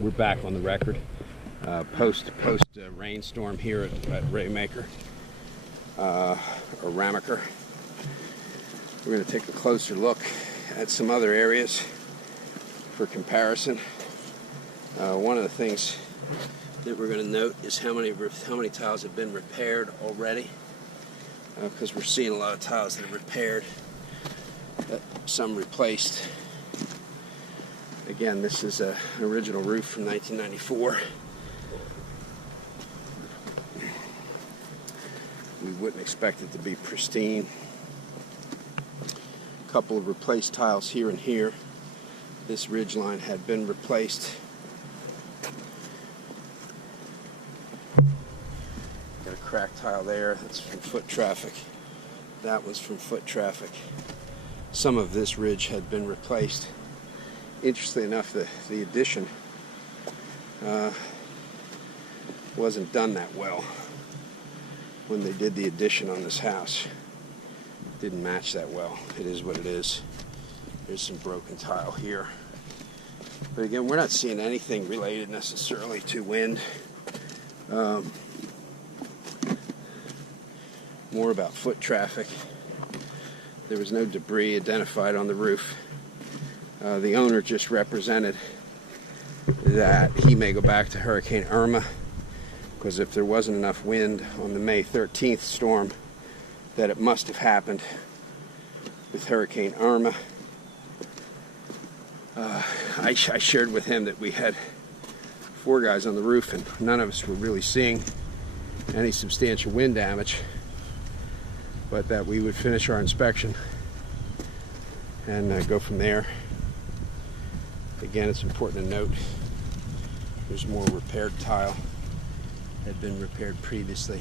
We're back on the record post rainstorm here at Raymaker or Ramaker. We're going to take a closer look at some other areas for comparison. One of the things that we're going to note is how many tiles have been repaired already, because we're seeing a lot of tiles that are repaired, some replaced. Again, this is an original roof from 1994. We wouldn't expect it to be pristine. A couple of replaced tiles here and here. This ridge line had been replaced. Got a cracked tile there. That's from foot traffic. That was from foot traffic. Some of this ridge had been replaced. Interestingly enough, the addition wasn't done that well when they did the addition on this house. It didn't match that well. It is what it is. There's some broken tile here. But again, we're not seeing anything related necessarily to wind. More about foot traffic. There was no debris identified on the roof. The owner just represented that he may go back to Hurricane Irma, because if there wasn't enough wind on the May 13th storm, that it must have happened with Hurricane Irma. I shared with him that we had 4 guys on the roof and none of us were really seeing any substantial wind damage, but that we would finish our inspection and go from there. Again, it's important to note there's more repaired tile had been repaired previously.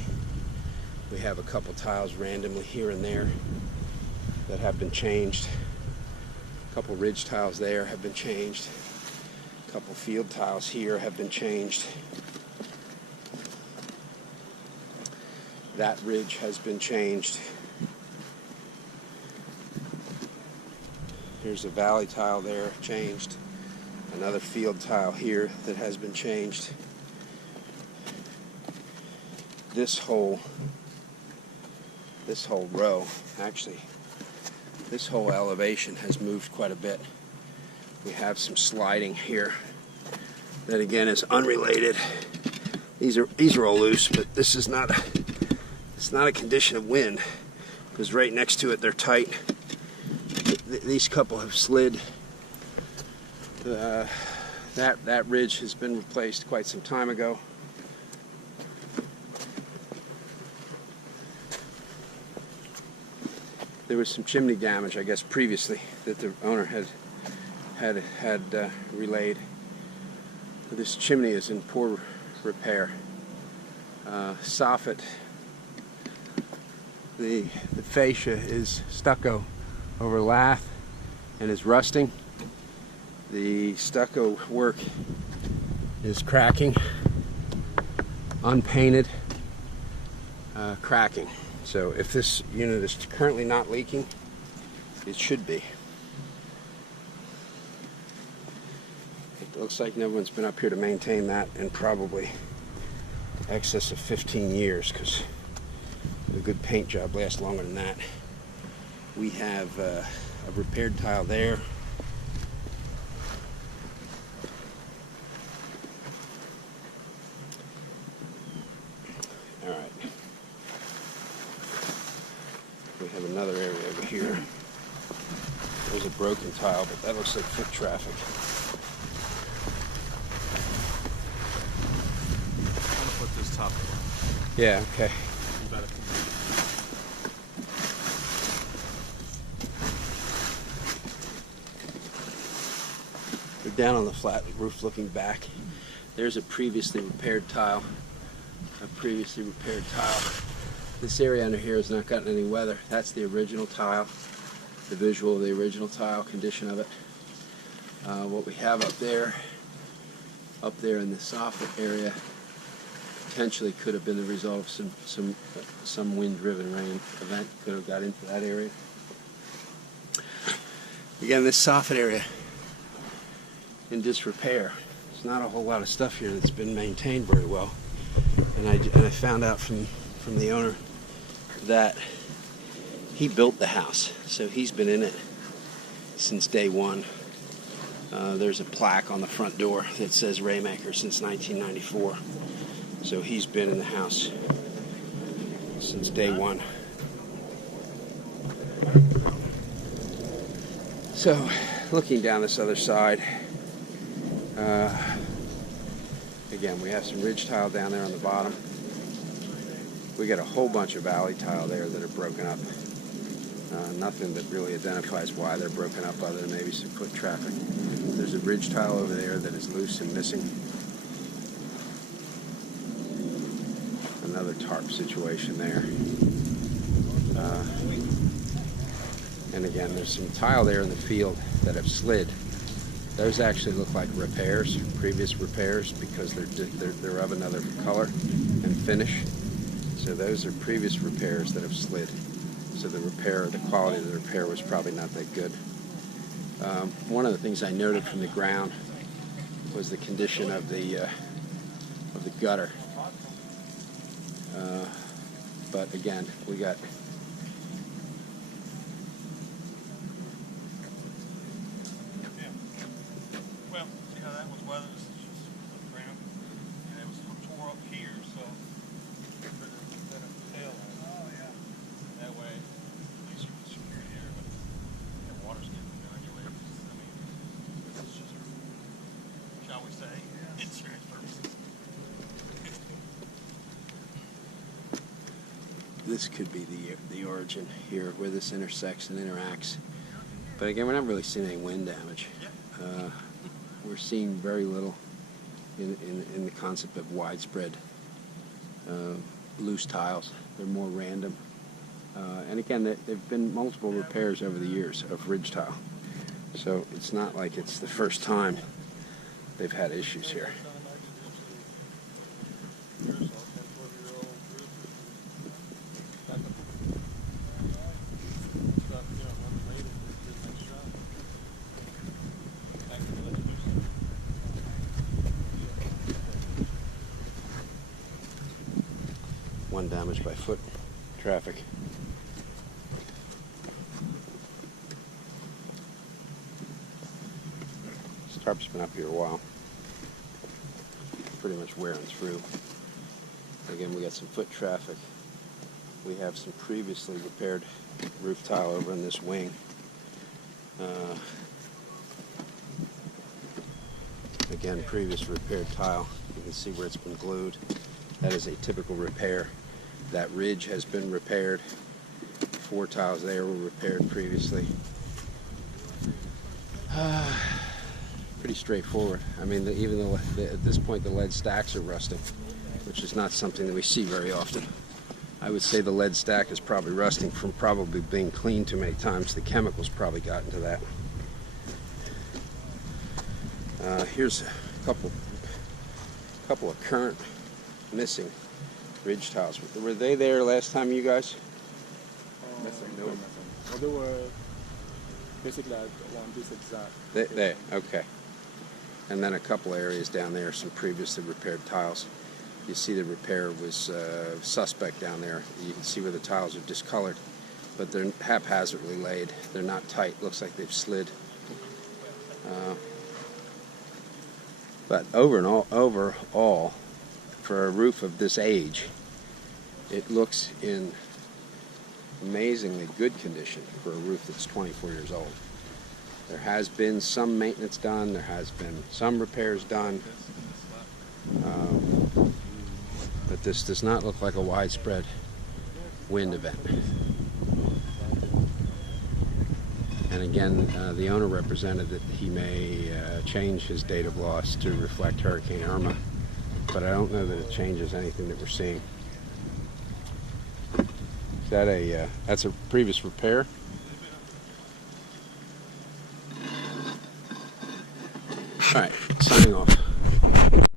We have a couple tiles randomly here and there that have been changed. A couple ridge tiles there have been changed. A couple field tiles here have been changed. That ridge has been changed. Here's a valley tile there, changed. Another field tile here that has been changed. This whole row, actually, this whole elevation has moved quite a bit. We have some sliding here that again is unrelated. These are all loose, but this is not a condition of wind, because right next to it they're tight. These couple have slid. That ridge has been replaced quite some time ago. There was some chimney damage, I guess, previously that the owner had relayed. This chimney is in poor repair. Soffit, the fascia is stucco over lath and is rusting. The stucco work is cracking, unpainted, cracking. So if this unit is currently not leaking, it should be. It looks like no one's been up here to maintain that in probably excess of 15 years, because a good paint job lasts longer than that. We have a repaired tile there. All right. We have another area over here. There's a broken tile, but that looks like foot traffic. I'm gonna put this top on. Yeah, okay. You better. We're down on the flat roof looking back. There's a previously repaired tile. This area under here has not gotten any weather. That's the original tile, the visual of the original tile, condition of it. What we have up there in the soffit area, potentially could have been the result of some wind-driven rain event. Could have got into that area. Again, this soffit area in disrepair. there's not a whole lot of stuff here that's been maintained very well. And I found out from the owner that he built the house, so he's been in it since day one. There's a plaque on the front door that says Raymaker since 1994. So he's been in the house since day one. So, looking down this other side, again, we have some ridge tile down there on the bottom. We got a whole bunch of valley tile there that are broken up. Nothing that really identifies why they're broken up other than maybe some foot traffic. There's a ridge tile over there that is loose and missing. Another tarp situation there. And again, there's some tile there in the field that have slid. Those actually look like repairs, previous repairs, because they're of another color and finish. So those are previous repairs that have slid. So the quality of the repair was probably not that good. One of the things I noted from the ground was the condition of the gutter. But again, we got See how that was weathered? This is just the ground, and it was tore up here, so better tail on it. Oh yeah. That way, at least you can secure it here, but the water's getting there anyway. I mean, this is just, shall we say, insurance purposes. this could be the origin here where this intersects and interacts. But again, we're not really seeing any wind damage. We're seeing very little in the concept of widespread loose tiles. They're more random. And again, there have been multiple repairs over the years of ridge tile. So it's not like it's the first time they've had issues here. One damaged by foot traffic. This tarp's been up here a while. Pretty much wearing through. Again, we got some foot traffic. We have some previously repaired roof tile over in this wing. Again, previous repaired tile. You can see where it's been glued. That is a typical repair. That ridge has been repaired. 4 tiles there were repaired previously. Pretty straightforward. I mean, even though at this point the lead stacks are rusting, which is not something that we see very often. I would say the lead stack is probably rusting from probably being cleaned too many times. The chemicals probably got into that. Here's a couple of current missing ridge tiles. Were they there last time, you guys? Missing, they were missing. Well, they were basically like one piece exact. They okay. And then a couple areas down there, some previously repaired tiles. You see the repair was suspect down there. You can see where the tiles are discolored, but they're haphazardly laid. They're not tight. Looks like they've slid. But overall, for a roof of this age, it looks in amazingly good condition for a roof that's 24 years old. There has been some maintenance done, there has been some repairs done, but this does not look like a widespread wind event. And again, the owner represented that he may change his date of loss to reflect Hurricane Irma, but I don't know that it changes anything that we're seeing. Is that that's a previous repair? All right, signing off.